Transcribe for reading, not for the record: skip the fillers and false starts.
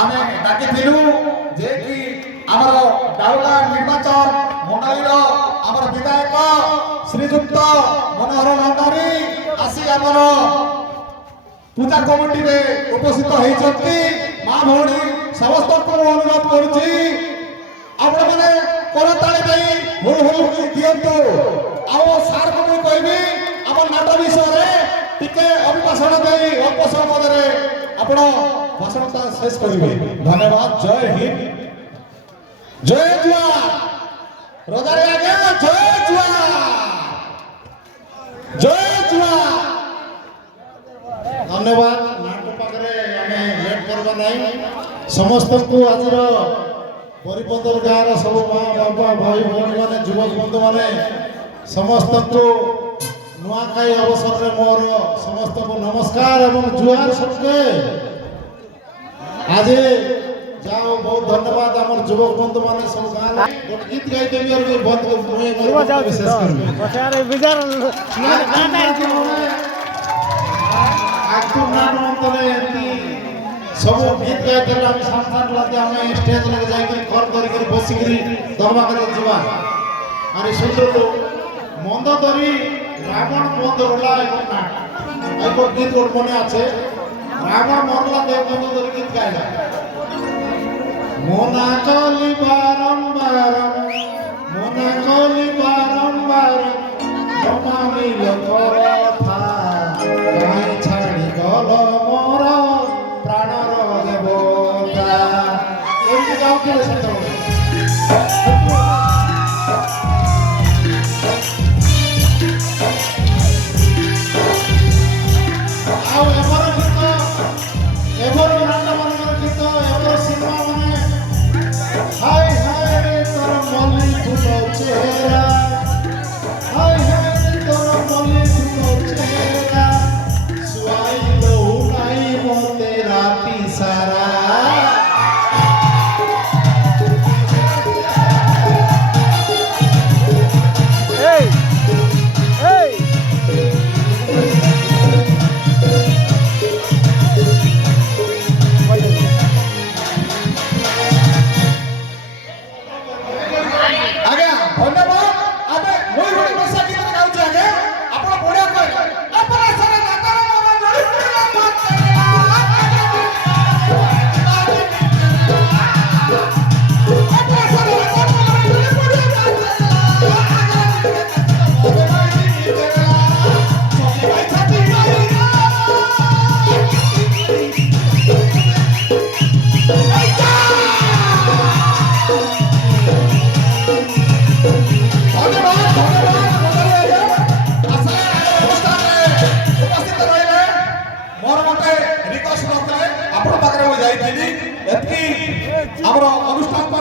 आमे डाकिथिलु जे कि आमर डाउला निर्वाचन मंडलीर आमर विधायक श्रीजुक्त मनोहर भंडारी आसी आमर पूजा कमिटी रे उपस्थित होइछथि मां भौणी समस्त को अनुरोध करूछि आपण माने करताळे देई हुल हुल दियंतु आओ सार को कहबी हमर नाटक विषय रे टिके अभिभाषण देई अल्प समय रे आपण भाषणता शेष करिवे। धन्यवाद। जय हिंद, जय जुआर, रोजारे आगे जय जुआर, जय जुआर। धन्यवाद। नाटक पाखरे आमे लेट करबा नै समस्त को आजिर परिपंदर गाँव सब माँ बापा भाई भौणी मैंने युवक बंधु मैंने समस्त को नुआखाई अवसर में मोर समस्त को नमस्कार एवं जुहार सबके। आज जाओ बहुत धन्यवाद आम युवक बंधु मैंने सब गाँव गोटे गीत गाई देवी और बंद विशेष सब गीत गाई आम सामसान लाते आम स्टेज लगे जाकर कल कर बसिक दरबा कर जीवा अरे सुंदर मंद धरी रावण बंद होला एक गीत गोटे मने आछे रावण मरला देव बंद धरी गीत गाइला मोना कली बारंबार मोना कली बारंबार जमानी कथा काई छाड़ी गल मोर प्राणर देवता एमती गाउथिले सेतबेले आओ एमर गीत एमर नाटक मनकर गीत एमर सिनेमा माने हाय हाय रे तोर मल्ली फूल चेहरा हाय हाय रे तोर मल्ली फूल चेहरा सुआई लो नाई मोते राती सारा